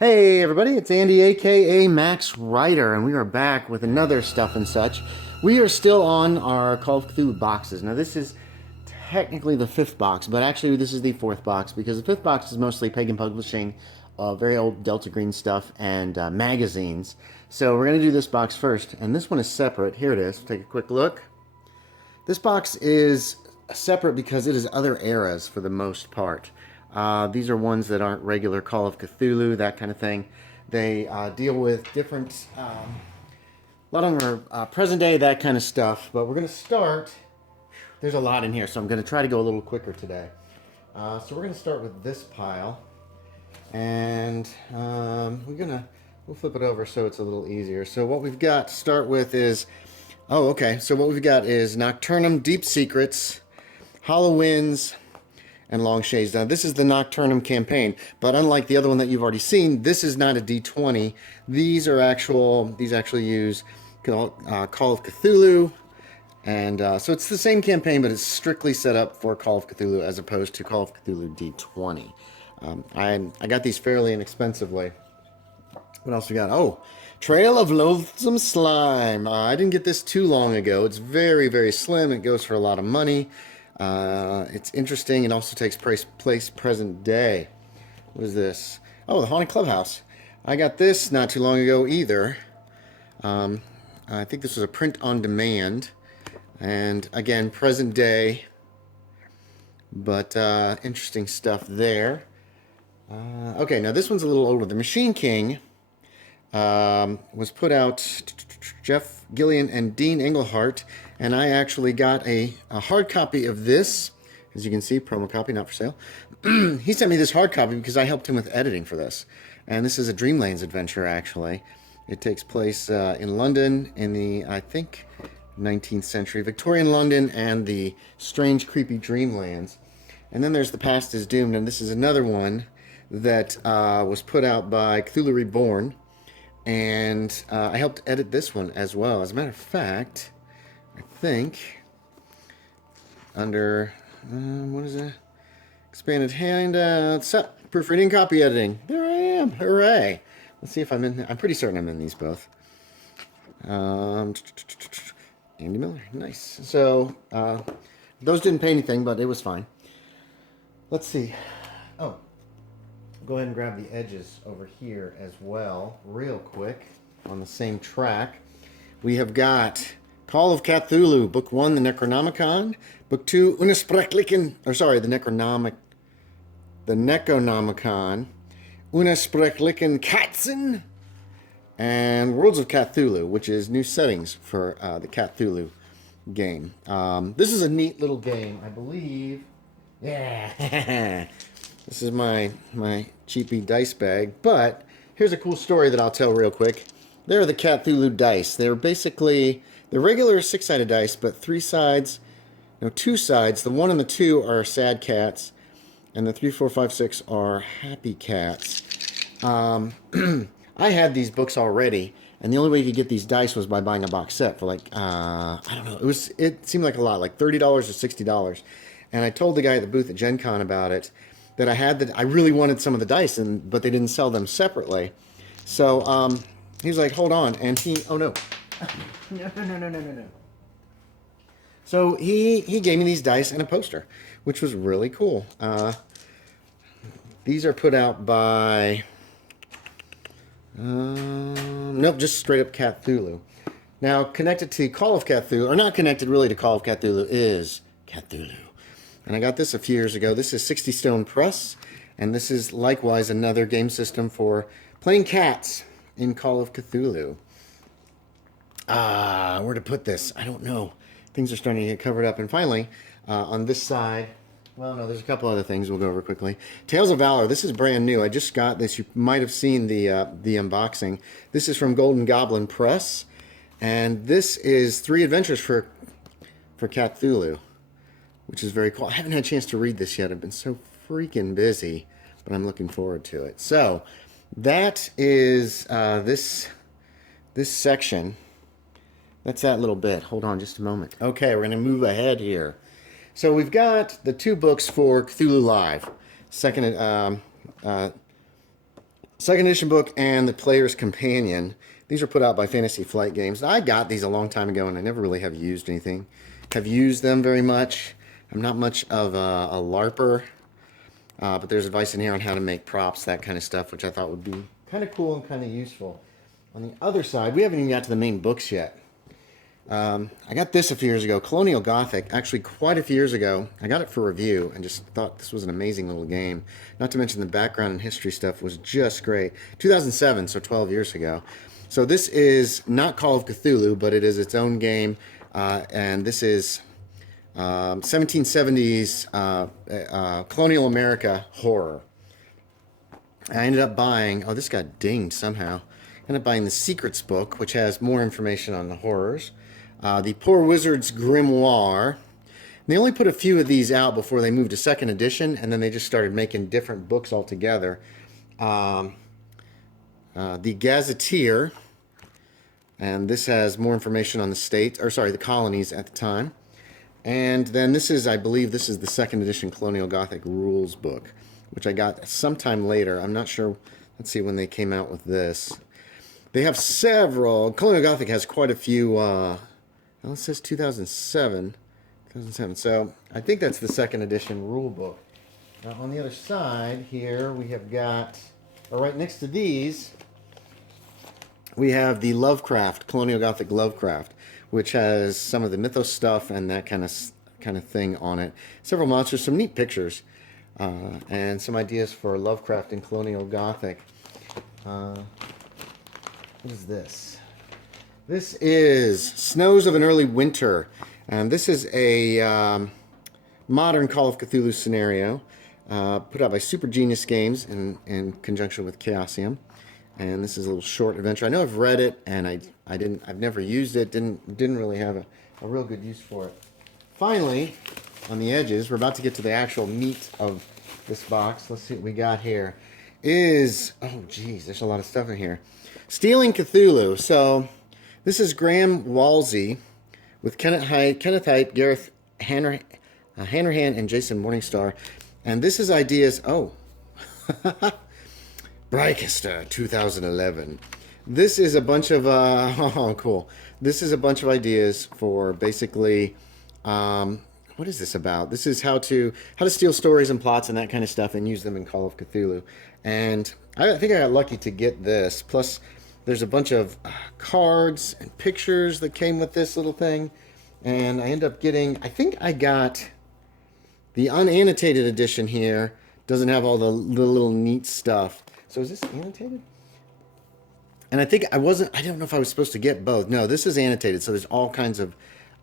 Hey everybody, it's Andy aka Max Writer, and we are back with another Stuff and Such. We are still on our Call of Cthulhu boxes. Now this is technically the fifth box, but actually this is the fourth box because the fifth box is mostly Pagan Publishing, very old Delta Green stuff, and magazines. So we're going to do this box first, and this one is separate. Here it is. Take a quick look. This box is separate because it is other eras for the most part. These are ones that aren't regular Call of Cthulhu, that kind of thing. They deal with different, a lot of them are present day, that kind of stuff. But we're going to start, there's a lot in here, so I'm going to try to go a little quicker today. So we're going to start with this pile. And we'll flip it over so it's a little easier. So what we've got to start with is, so what we've got is Nocturnum Deep Secrets, Hollow Winds, and Long Shades. Now, this is the Nocturnum campaign, but unlike the other one that you've already seen, this is not a D20. These actually use Call of Cthulhu, and so it's the same campaign, but it's strictly set up for Call of Cthulhu as opposed to Call of Cthulhu D20. I got these fairly inexpensively. What else we got? Oh, Trail of Loathsome Slime. I didn't get this too long ago. It's very, very slim. It goes for a lot of money. It's interesting. It also takes place present day. What is this? Oh, the Haunted Clubhouse. I got this not too long ago either. I think this was a print on demand. And again, present day. But interesting stuff there. Okay, now this one's a little older. The Machine King was put out, Jeff Gillian and Dean Englehart, and I actually got a hard copy of this. As you can see, promo copy, not for sale. He sent me this hard copy because I helped him with editing for this. And this is a Dreamlands adventure, actually. It takes place in London in the, I think, 19th century, Victorian London, and the strange, creepy Dreamlands. And then there's The Past is Doomed, and this is another one that was put out by Cthulhu Reborn. And I helped edit this one as well. As a matter of fact, I think under, what is it? Expanded handouts, proofreading, copy editing. There I am. Hooray. Let's see if I'm in. I'm pretty certain I'm in these both. Andy Miller. Nice. So, those didn't pay anything, but it was fine. Let's see. Oh. Go ahead and grab the edges over here as well, real quick, on the same track. We have got Call of Cthulhu, Book 1, the Necronomicon, Book 2, the Necronomicon, Unesprechlichen Katzen, and Worlds of Cthulhu, which is new settings for the Cthulhu game. This is a neat little game, I believe. Yeah. This is my cheapy dice bag, but here's a cool story that I'll tell real quick. There are the Cthulhu dice. They're basically the regular 6-sided dice, but two sides. The 1 and the 2 are sad cats, and the 3, 4, 5, 6 are happy cats. I had these books already, and the only way you could get these dice was by buying a box set for like I don't know. It seemed like a lot, like $30 or $60. And I told the guy at the booth at Gen Con about it. That I really wanted some of the dice, but they didn't sell them separately. So he was like, hold on. And oh no. No. So he gave me these dice and a poster, which was really cool. These are put out by, nope, just straight up Cthulhu. Now, connected to Call of Cthulhu, or not connected really to Call of Cthulhu, is Cthulhu. And I got this a few years ago. This is 60 Stone Press, and this is likewise another game system for playing cats in Call of Cthulhu. Where to put this? I don't know. Things are starting to get covered up. And finally, on this side, well, no, there's a couple other things we'll go over quickly. Tales of Valor. This is brand new. I just got this. You might have seen the unboxing. This is from Golden Goblin Press, and this is 3 adventures for Cthulhu, which is very cool. I haven't had a chance to read this yet. I've been so freaking busy, but I'm looking forward to it. So that is this section. That's that little bit. Hold on just a moment. Okay, we're going to move ahead here. So we've got the 2 books for Cthulhu Live. Second Second edition book and the Player's Companion. These are put out by Fantasy Flight Games. I got these a long time ago, and I never really have used anything. Have used them very much. I'm not much of a LARPer, but there's advice in here on how to make props, that kind of stuff, which I thought would be kind of cool and kind of useful. On the other side, we haven't even got to the main books yet. I got this a few years ago, Colonial Gothic, actually quite a few years ago. I got it for review and just thought this was an amazing little game. Not to mention the background and history stuff was just great. 2007, so 12 years ago. So this is not Call of Cthulhu, but it is its own game, and this is 1770s colonial America horror. I ended up buying, oh, this got dinged somehow. I ended up buying the Secrets book, which has more information on the horrors. The Poor Wizard's Grimoire. And they only put a few of these out before they moved to second edition, and then they just started making different books altogether. The Gazetteer, and this has more information on the states, or sorry, the colonies at the time. And then this is, I believe, this is the second edition Colonial Gothic rules book, which I got sometime later. I'm not sure. Let's see when they came out with this. They have several. Colonial Gothic has quite a few. Well, it says 2007. So I think that's the second edition rule book. Now, on the other side here, we have got, or right next to these, we have the Lovecraft, Colonial Gothic Lovecraft, which has some of the mythos stuff and that kind of thing on it. Several monsters, some neat pictures, and some ideas for Lovecraft and Colonial Gothic. What is this? This is Snows of an Early Winter, and this is a modern Call of Cthulhu scenario put out by Super Genius Games in conjunction with Chaosium. And this is a little short adventure. I know I've read it, and I've never used it. Didn't really have a real good use for it. Finally, on the edges, we're about to get to the actual meat of this box. Let's see what we got here. Oh geez, there's a lot of stuff in here. Stealing Cthulhu. So this is Graham Walsey with Kenneth Haidt, Gareth Hanrahan, and Jason Morningstar. And this is ideas. Oh. Brigester 2011. This is a bunch of oh cool. This is a bunch of ideas for basically what is this about? This is how to steal stories and plots and that kind of stuff and use them in Call of Cthulhu. And I think I got lucky to get this. Plus there's a bunch of cards and pictures that came with this little thing. And I end up getting, I think I got the unannotated edition here. Doesn't have all the little neat stuff. So is this annotated? And I think I don't know if I was supposed to get both. No, this is annotated. So there's all kinds of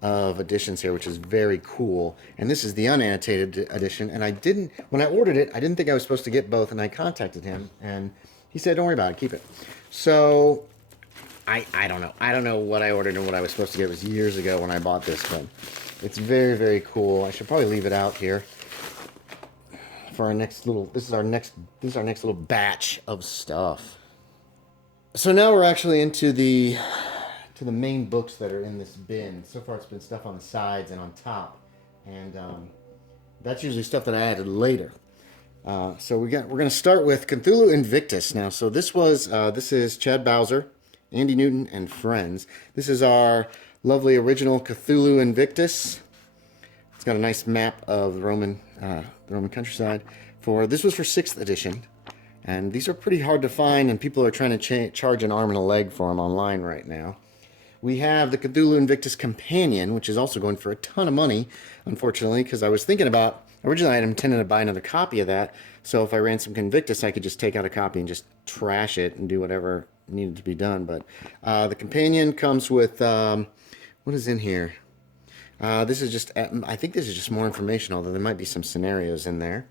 editions here, which is very cool. And this is the unannotated edition. And when I ordered it, I didn't think I was supposed to get both. And I contacted him and he said, don't worry about it, keep it. So I don't know. I don't know what I ordered and what I was supposed to get. It was years ago when I bought this, but it's very, very cool. I should probably leave it out here. For our next little, this is our next little batch of stuff. So now we're actually into the main books that are in this bin. So far, it's been stuff on the sides and on top, and that's usually stuff that I added later. So we're gonna start with Cthulhu Invictus now. So this is Chad Bowser, Andy Newton, and friends. This is our lovely original Cthulhu Invictus. It's got a nice map of the Roman countryside. This was for 6th edition, and these are pretty hard to find, and people are trying to charge an arm and a leg for them online right now. We have the Cthulhu Invictus Companion, which is also going for a ton of money, unfortunately, because I was thinking about, originally I had intended to buy another copy of that, so if I ran some Invictus, I could just take out a copy and just trash it and do whatever needed to be done. But the Companion comes with, what is in here? This is just, I think this is just more information, although there might be some scenarios in there.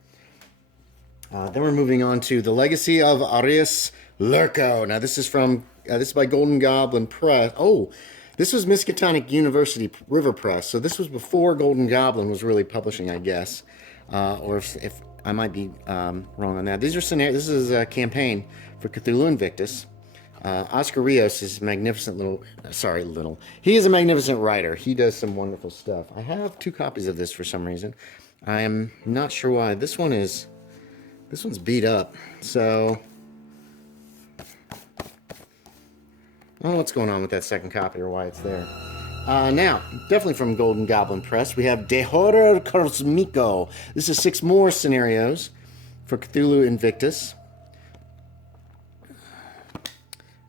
Then we're moving on to The Legacy of Arius Lurko. Now this is by Golden Goblin Press. Oh, this was Miskatonic University River Press. So this was before Golden Goblin was really publishing, I guess. Or if I might be wrong on that. These are scenarios. This is a campaign for Cthulhu Invictus. Oscar Rios is magnificent he is a magnificent writer. He does some wonderful stuff. I have 2 copies of this for some reason. I am not sure why. This one's beat up. So don't know what's going on with that second copy or why it's there. Now, definitely from Golden Goblin Press, we have De Horror Cosmico. This is 6 more scenarios for Cthulhu Invictus.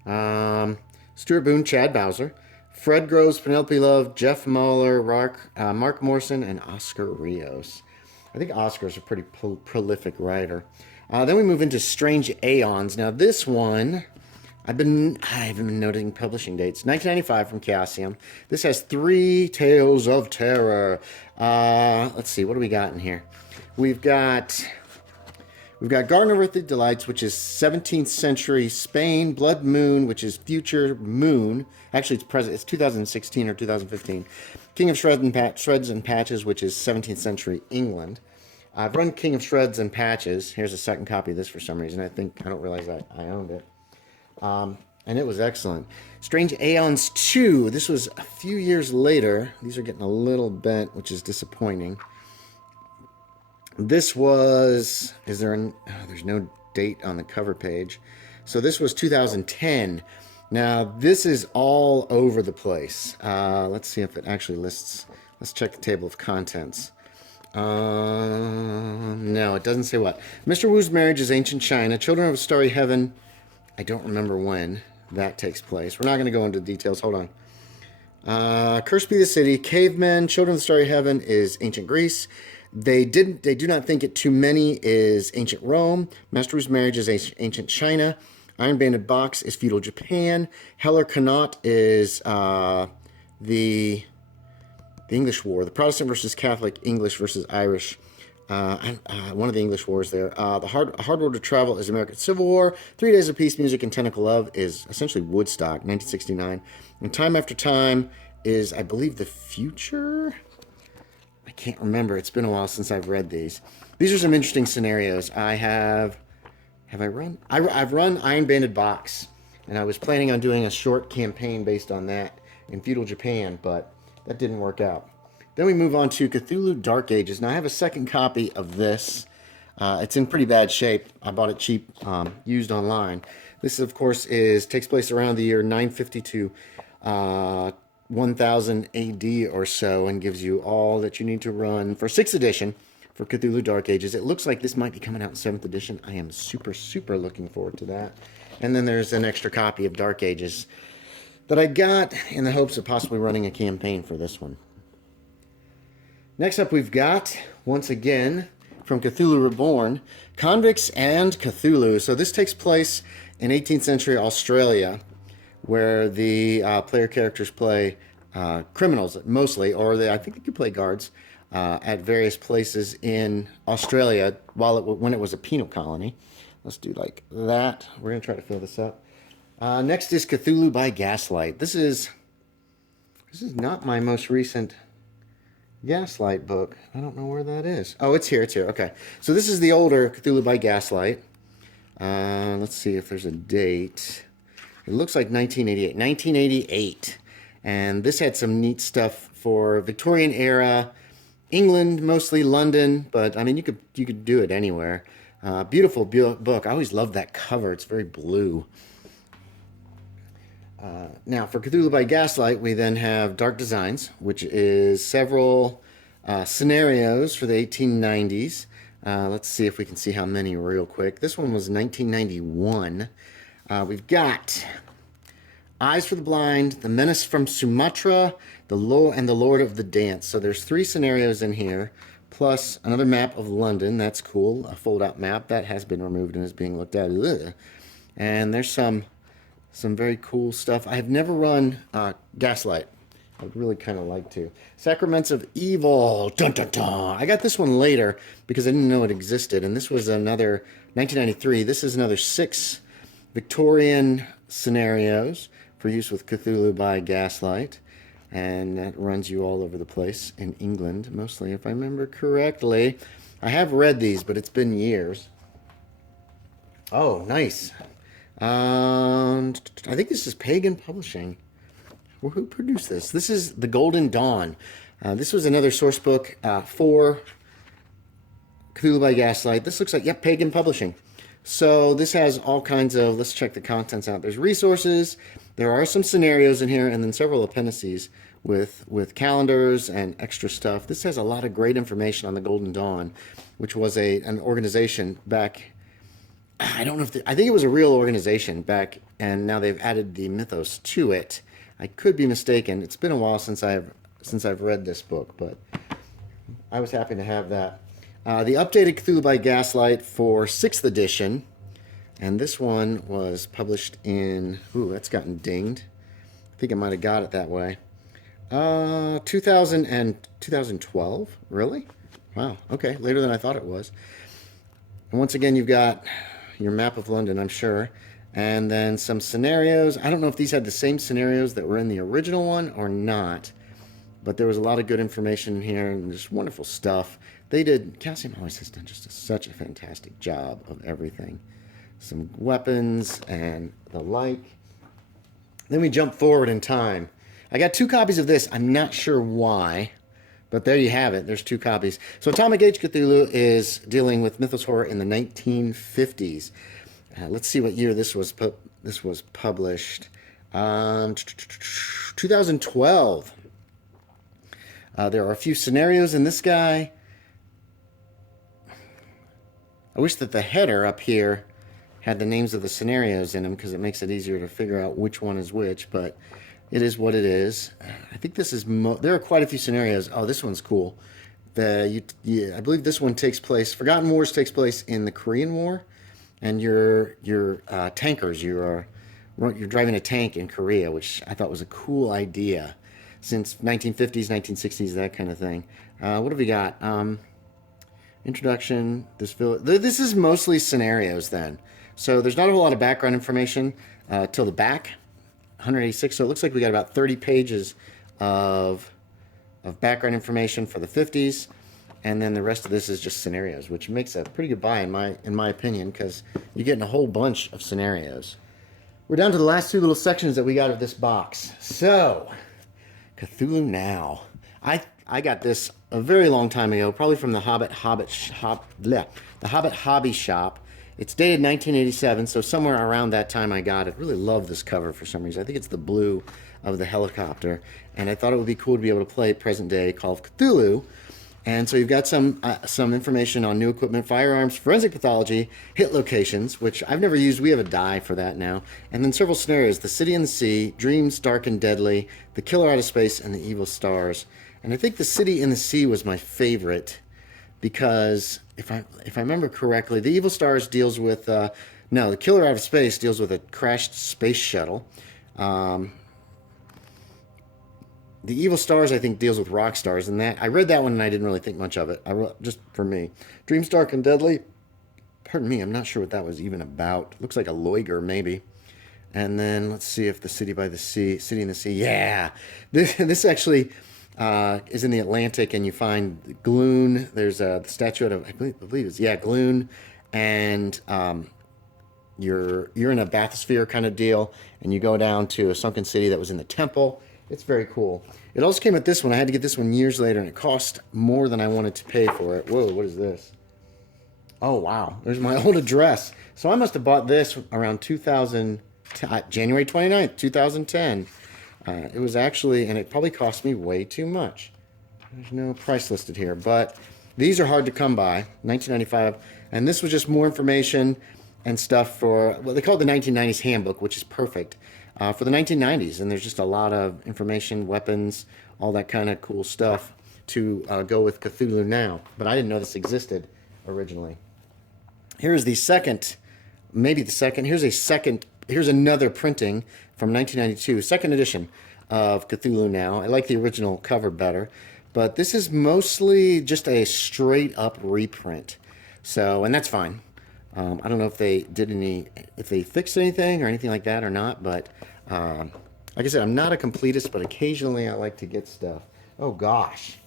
Stuart Boone, Chad Bowser, Fred Groves, Penelope Love, Jeff Muller, Mark Morrison, and Oscar Rios. I think Oscar's a pretty prolific writer. Then we move into Strange Aeons. Now this one, I've been noting publishing dates. 1995 from Chaosium. This has 3 Tales of Terror. Let's see, what do we got in here? We've got Garden of Earthly Delights, which is 17th century Spain. Blood Moon, which is future moon. Actually, it's present. It's 2016 or 2015. King of Shreds and Patches, which is 17th century England. I've run King of Shreds and Patches. Here's a second copy of this for some reason. I don't realize I owned it. And it was excellent. Strange Aeons 2. This was a few years later. These are getting a little bent, which is disappointing. This was... there's no date on the cover page. So this was 2010. Now, this is all over the place. Let's see if it actually lists... Let's check the table of contents. No, it doesn't say what. Mr. Wu's Marriage is Ancient China. Children of a Starry Heaven. I don't remember when that takes place. We're not going to go into details. Hold on. Cursed Be the City. Cavemen. Children of the Starry Heaven is Ancient Greece. They do not think it too many is Ancient Rome. Master Wu's Marriage is Ancient China. Iron Banded Box is Feudal Japan. Heller Connaught is the English War. The Protestant versus Catholic, English versus Irish. One of the English wars there. The Hard Road to Travel is American Civil War. 3 Days of Peace, Music, and Tentacle Love is essentially Woodstock, 1969. And Time After Time is, I believe, the future? I can't remember. It's been a while since I've read these. These are some interesting scenarios. Have I run? I've run Iron Banded Box, and I was planning on doing a short campaign based on that in feudal Japan, but that didn't work out. Then we move on to Cthulhu Dark Ages. Now, I have a second copy of this. It's in pretty bad shape. I bought it cheap, used online. This, of course, takes place around the year 952, 1000 AD or so, and gives you all that you need to run for 6th edition for Cthulhu Dark Ages. It looks like this might be coming out in 7th edition. I am super, super looking forward to that. And then there's an extra copy of Dark Ages that I got in the hopes of possibly running a campaign for this one. Next up, we've got, once again, from Cthulhu Reborn, Convicts and Cthulhu. So this takes place in 18th century Australia, where the player characters play criminals, mostly, or I think they could play guards at various places in Australia when it was a penal colony. Let's do like that. We're going to try to fill this up. Next is Cthulhu by Gaslight. This is not my most recent Gaslight book. I don't know where that is. Oh, it's here. Okay. So this is the older Cthulhu by Gaslight. Let's see if there's a date. It looks like 1988. 1988. And this had some neat stuff for Victorian era, England, mostly London, but I mean, you could do it anywhere. Beautiful book. I always loved that cover. It's very blue. Now, for Cthulhu by Gaslight, we then have Dark Designs, which is several scenarios for the 1890s. Let's see if we can see how many real quick. This one was 1991. We've got Eyes for the Blind, The Menace from Sumatra, and The Lord of the Dance. So there's 3 scenarios in here, plus another map of London. That's cool. A fold-out map. That has been removed and is being looked at. Ugh. And there's some very cool stuff. I have never run Gaslight. I would really kind of like to. Sacraments of Evil. Dun, dun, dun. I got this one later because I didn't know it existed. And this was another 1993. This is another 6 Victorian scenarios for use with Cthulhu by Gaslight. And that runs you all over the place in England, mostly, if I remember correctly. I have read these, but it's been years. Oh, nice. I think this is Pagan Publishing. Well, who produced this? This is The Golden Dawn. This was another source book for Cthulhu by Gaslight. This looks like, yep, Pagan Publishing. So this has all kinds of, let's check the contents out. There's resources, There are some scenarios in here, and then several appendices with calendars and extra stuff. This has a lot of great information on the Golden Dawn, which was an organization back. I don't know if I think it was a real organization back, and now they've added the mythos to it. I could be mistaken. It's been a while since I've read this book, but I was happy to have that. The updated Cthulhu by Gaslight for 6th edition, and this one was published in, ooh, that's gotten dinged. I think I might have got it that way. 2012? Really? Wow, okay, later than I thought it was. And once again, you've got your map of London, I'm sure, and then some scenarios. I don't know if these had the same scenarios that were in the original one or not, but there was a lot of good information here and just wonderful stuff. Calcium always has done just such a fantastic job of everything. Some weapons and the like. Then we jump forward in time. I got 2 copies of this. I'm not sure why, but there you have it. There's 2 copies. So Atomic Age Cthulhu is dealing with mythos horror in the 1950s. Let's see what year this was published. 2012. There are a few scenarios in this guy. I wish that the header up here had the names of the scenarios in them, because it makes it easier to figure out which one is which, but it is what it is. I think this is there are quite a few scenarios. Oh, this one's cool. I believe this one takes place, Forgotten Wars takes place in the Korean War, and you're tankers. You're driving a tank in Korea, which I thought was a cool idea. Since 1950s, 1960s, that kind of thing. What have we got? Introduction. This is mostly scenarios then. So there's not a whole lot of background information till the back. 186. So it looks like we got about 30 pages of background information for the 50s. And then the rest of this is just scenarios, which makes a pretty good buy in my opinion, because you're getting a whole bunch of scenarios. We're down to the last 2 little sections that we got of this box. So, Cthulhu Now. I got this a very long time ago, probably from the Hobbit Hobby Shop. It's dated 1987, so somewhere around that time I got it. Really love this cover for some reason. I think it's the blue of the helicopter, and I thought it would be cool to be able to play present day Call of Cthulhu. And so you've got some information on new equipment, firearms, forensic pathology, hit locations, which I've never used. We have a die for that now. And then several scenarios: the city and the sea, dreams dark and deadly, the killer out of space, and the evil stars. And I think the city and the sea was my favorite, because if I remember correctly, the evil stars deals with the killer out of space deals with a crashed space shuttle. The evil stars, I think, deals with rock stars, and that I read that one and I didn't really think much of it. Just for me, dreams dark and deadly. Pardon me, I'm not sure what that was even about. Looks like a Loiger maybe. And then let's see if the city by the sea, city in the sea. Yeah, this actually is in the Atlantic, and you find Gloon. There's the statue of I believe it's Gloon, and you're in a bathysphere kind of deal, and you go down to a sunken city that was in the temple. It's very cool. It also came with this one. I had to get this one years later, and it cost more than I wanted to pay for it. Whoa, what is this? Oh, wow. There's my old address. So I must have bought this around January 29th, 2010. It was actually, and it probably cost me way too much. There's no price listed here, but these are hard to come by. 1995, and this was just more information and stuff for, well, they call it the 1990s handbook, which is perfect for the 1990s. And there's just a lot of information, weapons, all that kind of cool stuff to go with Cthulhu Now. But I didn't know this existed originally. Here's the second, maybe the second. Here's another printing from 1992, second edition of Cthulhu Now. I like the original cover better, but this is mostly just a straight up reprint. So, and that's fine. I don't know if they fixed anything or anything like that or not, but like I said, I'm not a completist, but occasionally I like to get stuff. Oh gosh.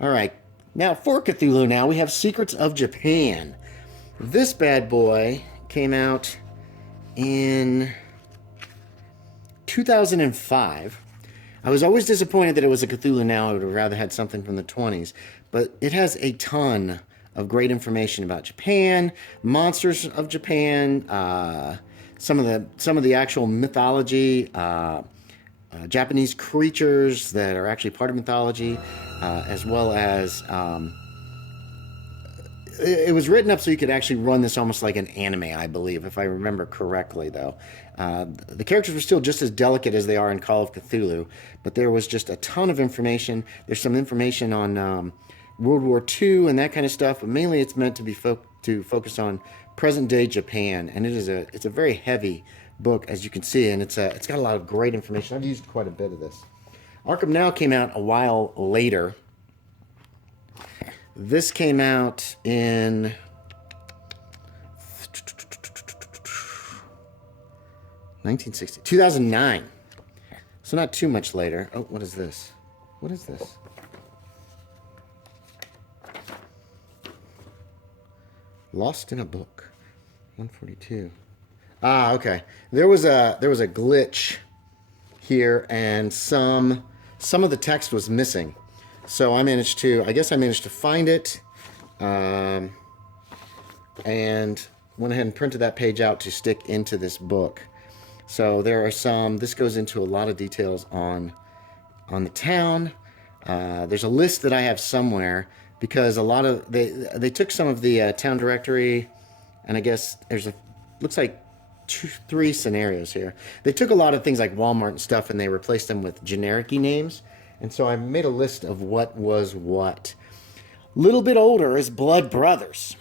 All right. Now for Cthulhu Now, we have Secrets of Japan. This bad boy came out in 2005. I was always disappointed that it was a Cthulhu Now. I would have rather had something from the 20s, but it has a ton of great information about Japan, monsters of Japan, some of the actual mythology, Japanese creatures that are actually part of mythology, as well as it was written up so you could actually run this almost like an anime, I believe, if I remember correctly, though. The characters were still just as delicate as they are in Call of Cthulhu, but there was just a ton of information. There's some information on World War II and that kind of stuff, but mainly it's meant to be to focus on present-day Japan, and it's a very heavy book, as you can see, and it's got a lot of great information. I've used quite a bit of this. Arkham Now came out a while later. This came out in 2009. So not too much later. Oh, what is this? What is this? Lost in a Book. 142. Ah, okay. There was a glitch here, and some of the text was missing. So I managed to find it, and went ahead and printed that page out to stick into this book. So there are this goes into a lot of details on the town. There's a list that I have somewhere, because a lot of, they took some of the town directory, and I guess looks like 3 scenarios here. They took a lot of things like Walmart and stuff, and they replaced them with generic-y names. And so I made a list of what was what. Little bit older is Blood Brothers.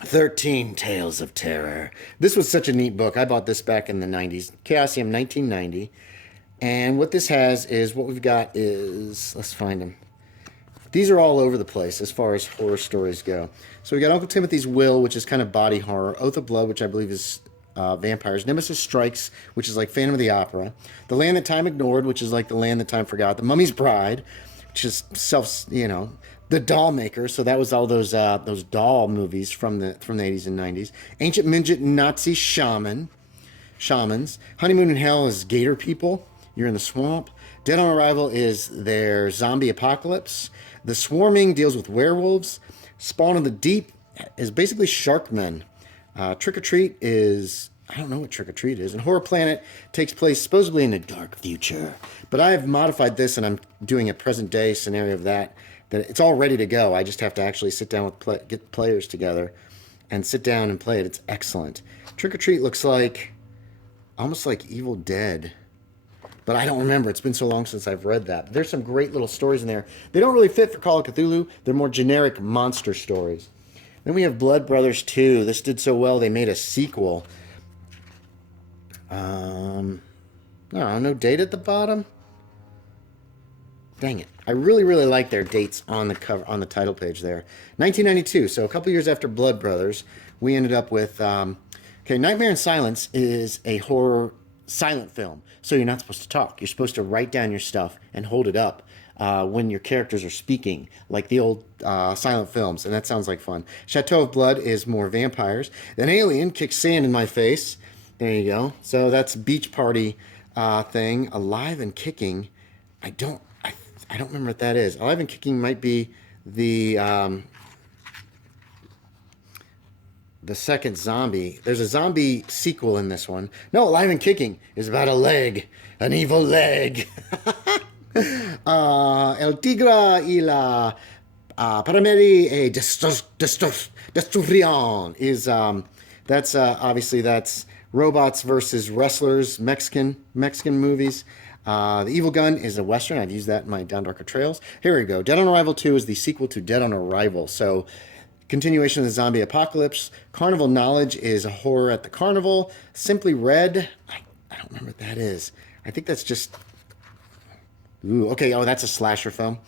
13 Tales of Terror. This was such a neat book. I bought this back in the 90s. Chaosium 1990. And what this has is, what we've got is, let's find them. These are all over the place as far as horror stories go. So we got Uncle Timothy's Will, which is kind of body horror. Oath of Blood, which I believe is vampires. Nemesis Strikes, which is like Phantom of the Opera. The Land That Time Ignored, which is like The Land That Time Forgot. The Mummy's Bride, which is The Doll Maker. So that was all those doll movies from the 80s and 90s. Ancient Midget Nazi Shamans. Honeymoon in Hell is Gator People. You're in the swamp. Dead on Arrival is their zombie apocalypse. The Swarming deals with werewolves. Spawn of the Deep is basically Sharkmen. Trick or Treat is, I don't know what Trick or Treat is. And Horror Planet takes place supposedly in a dark future. But I have modified this, and I'm doing a present day scenario of that it's all ready to go. I just have to actually sit down with get players together and sit down and play it. It's excellent. Trick or Treat looks like almost like Evil Dead. But I don't remember. It's been so long since I've read that. There's some great little stories in there. They don't really fit for Call of Cthulhu. They're more generic monster stories. Then we have Blood Brothers 2. This did so well, they made a sequel. No date at the bottom. Dang it. I really, really like their dates on the cover, on the title page there. 1992, so a couple years after Blood Brothers, we ended up with... Nightmare in Silence is a horror silent film. So you're not supposed to talk. You're supposed to write down your stuff and hold it up when your characters are speaking, like the old silent films, and that sounds like fun. Chateau of Blood is more vampires. Then Alien kicks sand in my face. There you go. So that's beach party thing. Alive and Kicking. I don't remember what that is. Alive and Kicking might be the second zombie. There's a zombie sequel in this one. No, Alive and Kicking is about a leg. An evil leg. El Tigre y la Parameri e Destruction is, that's robots versus wrestlers, Mexican movies. The Evil Gun is a Western. I've used that in my Down Darker Trails. Here we go. Dead on Arrival 2 is the sequel to Dead on Arrival. So, continuation of the zombie apocalypse. Carnival Knowledge is a horror at the carnival. Simply Red, I don't remember what that is. I think that's just... Ooh, okay, that's a slasher film.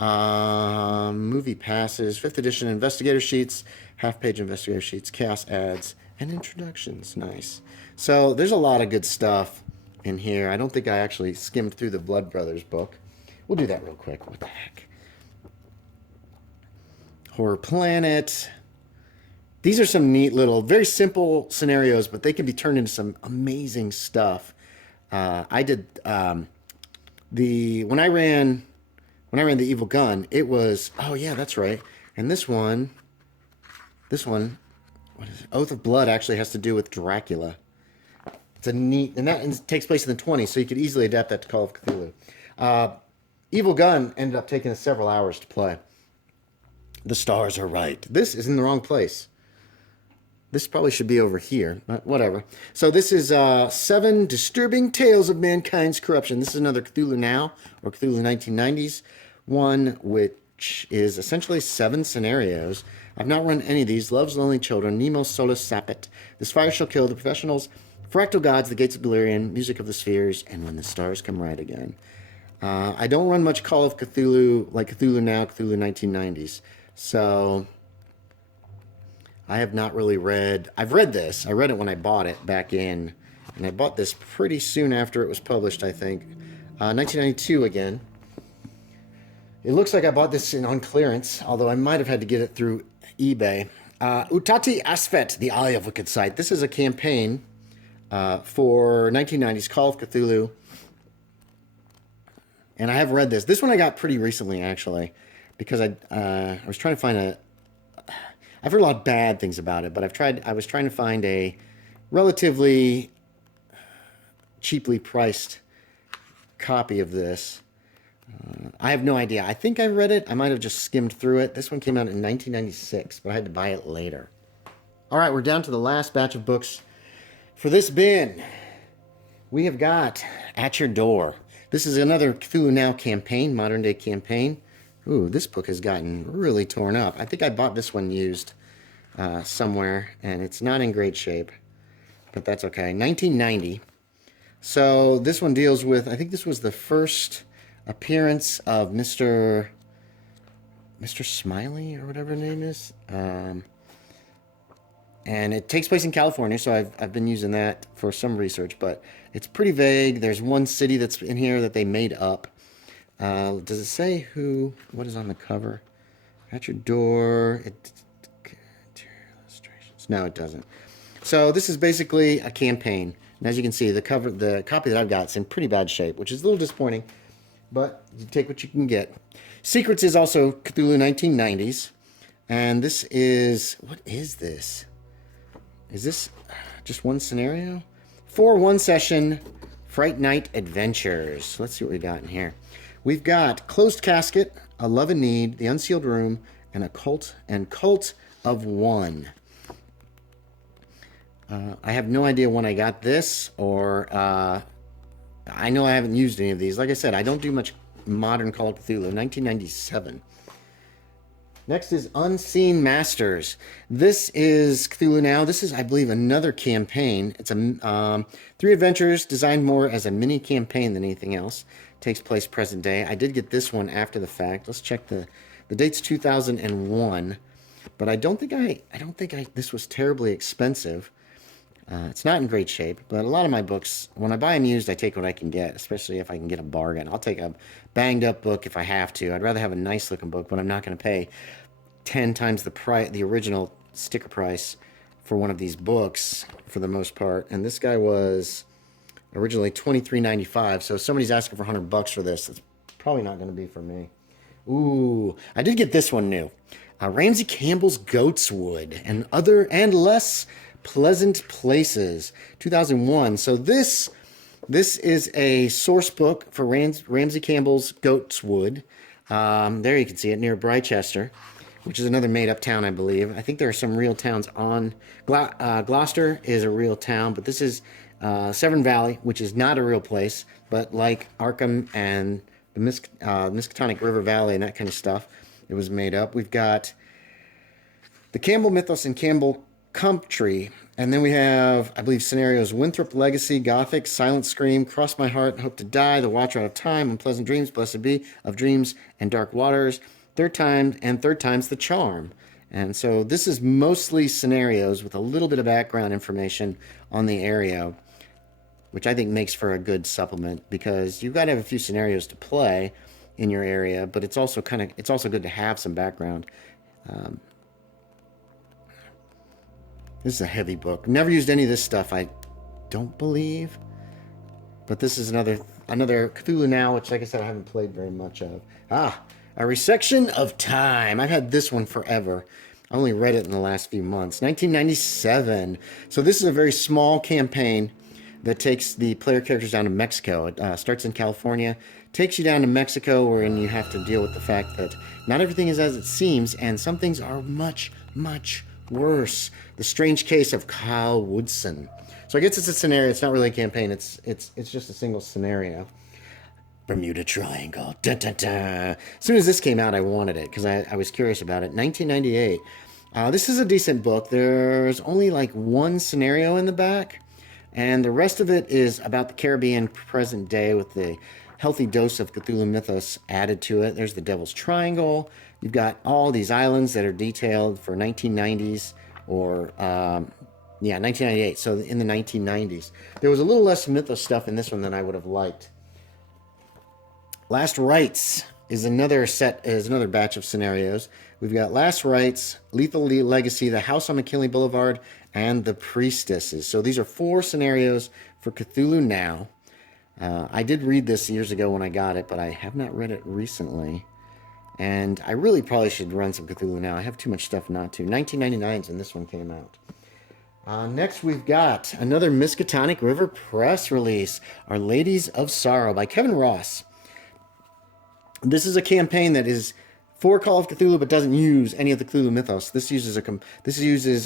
Movie passes, 5th edition investigator sheets, half-page investigator sheets, chaos ads, and introductions. Nice. So there's a lot of good stuff in here. I don't think I actually skimmed through the Blood Brothers book. We'll do that real quick. What the heck? Horror Planet. These are some neat little, very simple scenarios, but they can be turned into some amazing stuff. I did when I ran the Evil Gun, it was, oh yeah, that's right. And this one, what is it? Oath of Blood actually has to do with Dracula. It's a neat, and that takes place in the 20s, so you could easily adapt that to Call of Cthulhu. Evil Gun ended up taking us several hours to play. The stars are right. This is in the wrong place. This probably should be over here, but whatever. So this is 7 Disturbing Tales of Mankind's Corruption. This is another Cthulhu Now, or Cthulhu 1990s one, which is essentially 7 scenarios. I've not run any of these. Love's Lonely Children, Nemo Solus Sapit, This Fire Shall Kill, The Professionals, Fractal Gods, The Gates of Delirium, Music of the Spheres, and When the Stars Come Right Again. I don't run much Call of Cthulhu, like Cthulhu Now, Cthulhu 1990s. So I have not really read... I've read this. I read it when I bought it back in. And I bought this pretty soon after it was published, I think. 1992 again. It looks like I bought this on clearance, although I might have had to get it through eBay. Utati Asfet, The Eye of Wicked Sight. This is a campaign for 1990s Call of Cthulhu. And I have read this. This one I got pretty recently, actually, because I was trying to find I've heard a lot of bad things about it, but I was trying to find a relatively cheaply priced copy of this. I have no idea. I think I read it. I might have just skimmed through it. This one came out in 1996, but I had to buy it later. All right, we're down to the last batch of books for this bin. We have got At Your Door. This is another Cthulhu Now campaign, modern day campaign. Ooh, this book has gotten really torn up. I think I bought this one used somewhere, and it's not in great shape, but that's okay. 1990. So this one deals with, I think this was the first appearance of Mr. Smiley, or whatever his name is. And it takes place in California, so I've been using that for some research, but it's pretty vague. There's one city that's in here that they made up. Does it say what is on the cover? At Your Door. Illustrations. No, it doesn't. So this is basically a campaign. And as you can see, the copy that I've got is in pretty bad shape, which is a little disappointing, but you take what you can get. Secrets is also Cthulhu 1990s. And this is, what is this? Is this just one scenario? 4 one-session Fright Night Adventures. Let's see what we got in here. We've got Closed Casket, A Love and Need, The Unsealed Room, and Cult of One. I have no idea when I got this, or I know I haven't used any of these. Like I said, I don't do much modern Call of Cthulhu. 1997. Next is Unseen Masters. This is Cthulhu Now. This is, I believe, another campaign. It's 3 adventures designed more as a mini campaign than anything else. Takes place present day. I did get this one after the fact. Let's check the date's 2001, but I don't think this was terribly expensive. It's not in great shape, but a lot of my books, when I buy them used, I take what I can get, especially if I can get a bargain. I'll take a banged up book if I have to. I'd rather have a nice looking book, but I'm not going to pay 10 times the original sticker price for one of these books for the most part. And this guy was originally $23.95, so if somebody's asking for $100 for this, it's probably not going to be for me. Ooh, I did get this one new. Ramsey Campbell's Goatswood and Less Pleasant Places, 2001. So this is a source book for Ramsey Campbell's Goatswood. There you can see it near Brychester, which is another made-up town, I believe. I think there are some real towns on... Gloucester is a real town, but this is Severn Valley, which is not a real place, but like Arkham and the Miskatonic River Valley and that kind of stuff, it was made up. We've got the Campbell Mythos and Campbell Country, and then we have, I believe, scenarios Winthrop Legacy, Gothic, Silent Scream, Cross My Heart, Hope to Die, The Watcher Out of Time, Unpleasant Dreams, Blessed Be, Of Dreams and Dark Waters, Third Time's The Charm. And so this is mostly scenarios with a little bit of background information on the area, which I think makes for a good supplement, because you've got to have a few scenarios to play in your area, but it's also good to have some background. This is a heavy book. Never used any of this stuff, I don't believe. But this is another Cthulhu Now, which, like I said, I haven't played very much of. A Resection of Time. I've had this one forever. I only read it in the last few months. 1997. So this is a very small campaign. that takes the player characters down to Mexico. It starts in California, takes you down to Mexico, wherein you have to deal with the fact that not everything is as it seems, and some things are much, much worse. The strange case of Kyle Woodson. So I guess it's a scenario. It's not really a campaign. It's just a single scenario. Bermuda Triangle. Dun, dun, dun. As soon as this came out, I wanted it because I was curious about it. 1998. This is a decent book. There's only like one scenario in the back, and the rest of it is about the Caribbean present day with the healthy dose of Cthulhu mythos added to it. There's the Devil's Triangle. You've got all these islands that are detailed for 1990s or 1998. So in the 1990s, there was a little less mythos stuff in this one than I would have liked. Last Rites is another batch of scenarios. We've got Last Rites, Lethal Legacy, The House on McKinley Boulevard, and The Priestesses. So these are 4 scenarios for Cthulhu Now. I did read this years ago when I got it, but I have not read it recently. And I really probably should run some Cthulhu Now. I have too much stuff not to. 1999 is when this one came out. Next, we've got another Miskatonic River Press release, Our Ladies of Sorrow by Kevin Ross. This is a campaign that is for Call of Cthulhu, but doesn't use any of the Cthulhu mythos. This uses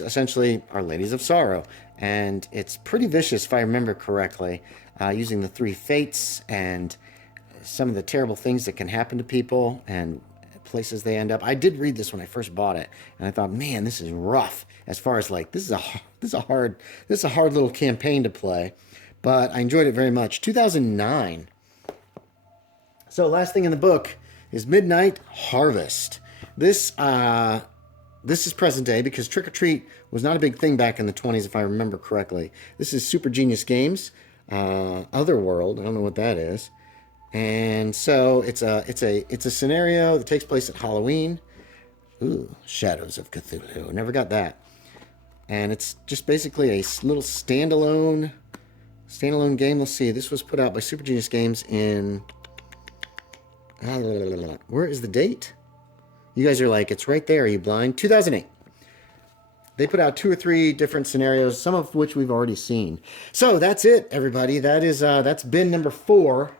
essentially Our Ladies of Sorrow, and it's pretty vicious if I remember correctly, using the 3 fates and some of the terrible things that can happen to people and places they end up. I did read this when I first bought it, and I thought, man, this is rough. As far as like this is a hard little campaign to play, but I enjoyed it very much. 2009. So last thing in the book is Midnight Harvest. This is present day because Trick or Treat was not a big thing back in the 20s, if I remember correctly. This is Super Genius Games, Otherworld. I don't know what that is, and so it's a scenario that takes place at Halloween. Ooh, Shadows of Cthulhu. Never got that, and it's just basically a little standalone game. Let's see. This was put out by Super Genius Games in. Where is the date? You guys are like, it's right there. Are you blind? 2008. They put out 2 or 3 different scenarios, some of which we've already seen. So that's it, everybody. That's bin number 4,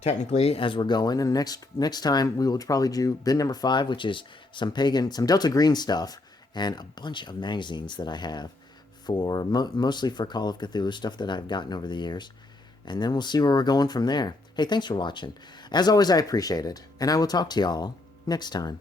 technically, as we're going. And next time we will probably do bin number 5, which is some Delta Green stuff and a bunch of magazines that I have for mostly for Call of Cthulhu stuff that I've gotten over the years. And then we'll see where we're going from there. Hey, thanks for watching. As always, I appreciate it, and I will talk to y'all next time.